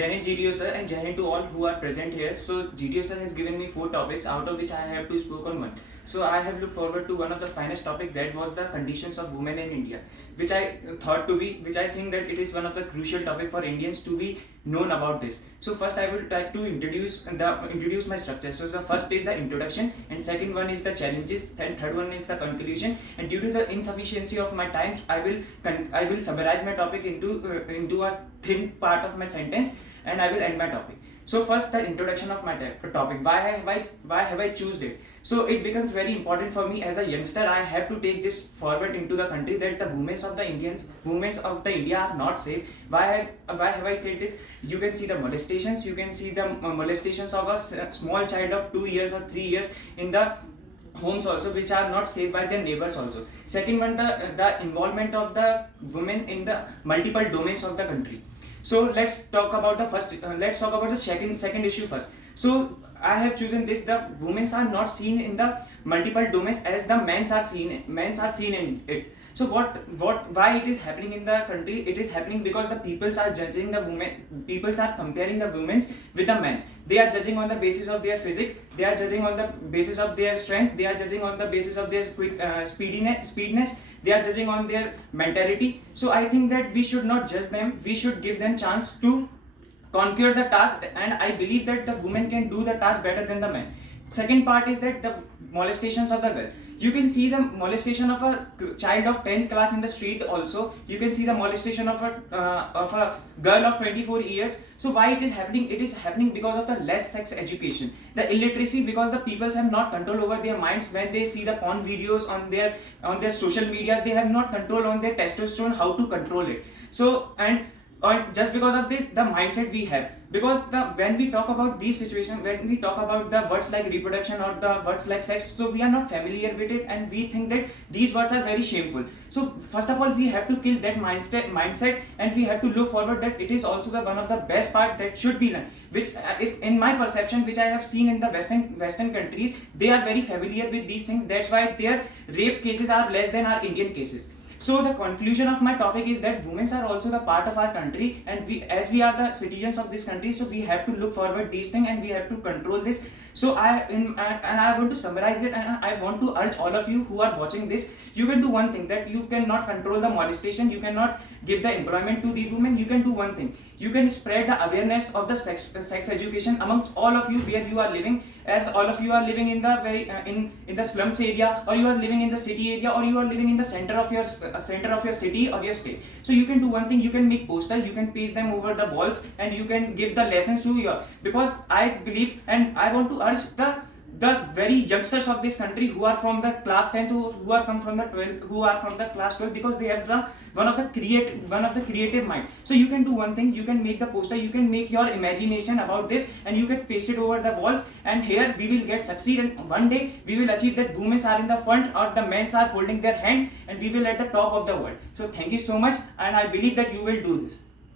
Jai Hind GTO sir and Jai Hind to all who are present here. So GTO sir has given me 4 topics, out of which I have to speak on one. So I have looked forward to one of the finest topic, that was the conditions of women in India, which I think that it is one of the crucial topic for Indians to be known about this. So first I will try to introduce my structure. So the first is the introduction, and second one is the challenges, and third one is the conclusion. And due to the insufficiency of my time, I will summarize my topic into a thin part of my sentence, and I will end my topic. So first, the introduction of my topic. Why have I chosen it? So it becomes very important for me as a youngster. I have to take this forward into the country, that the women of the India are not safe. Why have I said this? You can see the molestations. You can see the molestations of a small child of 2 years or 3 years in the homes also, which are not safe by their neighbors also. Second one, the involvement of the women in the multiple domains of the country. So let's talk about the second issue first. So I have chosen this: the women are not seen in the multiple domains as the men are seen in it. So why it is happening in the country? It is happening because the peoples are judging the women. Peoples are comparing the women with the men. They are judging on the basis of their physique. They are judging on the basis of their strength. They are judging on the basis of their speediness. They are judging on their mentality. So I think that we should not judge them. We should give them chance to conquer the task, and I believe that the women can do the task better than the men. Second part is that the molestations of the girl. You can see the molestation of a child of 10th class in the street also. You can see the molestation of a girl of 24 years. So why it is happening? It is happening because of the less sex education, the illiteracy, because the peoples have not control over their minds. When they see the porn videos on their social media, they have not control on their testosterone, how to control it. So just because of the mindset we have, because when we talk about these situations, when we talk about the words like reproduction or the words like sex, so we are not familiar with it, and we think that these words are very shameful. So first of all, we have to kill that mindset, and we have to look forward that it is also the one of the best part that should be learned, which if in my perception, which I have seen in the western countries, they are very familiar with these things. That's why their rape cases are less than our Indian cases. So the conclusion of my topic is that women are also the part of our country, and as we are the citizens of this country, so we have to look forward these things, and we have to control this. So I want to summarize it, and I want to urge all of you who are watching this. You can do one thing, that you cannot control the molestation, you cannot give the employment to these women. You can do one thing: you can spread the awareness of the sex education amongst all of you where you are living. As all of you are living in the in the slums area, or you are living in the city area, or you are living in the center of your city or your state. So you can do one thing: you can make posters, you can paste them over the walls, and you can give the lessons to your, because I believe, and I want to urge the very youngsters of this country who are from the class 10th, who are come from the 12th, who are from the class 12, because they have the one of the creative mind. So you can do one thing: you can make the poster, you can make your imagination about this, and you can paste it over the walls, and here we will get succeed, and one day we will achieve that women are in the front, or the men are holding their hand, and we will at the top of the world. So thank you so much, and I believe that you will do this.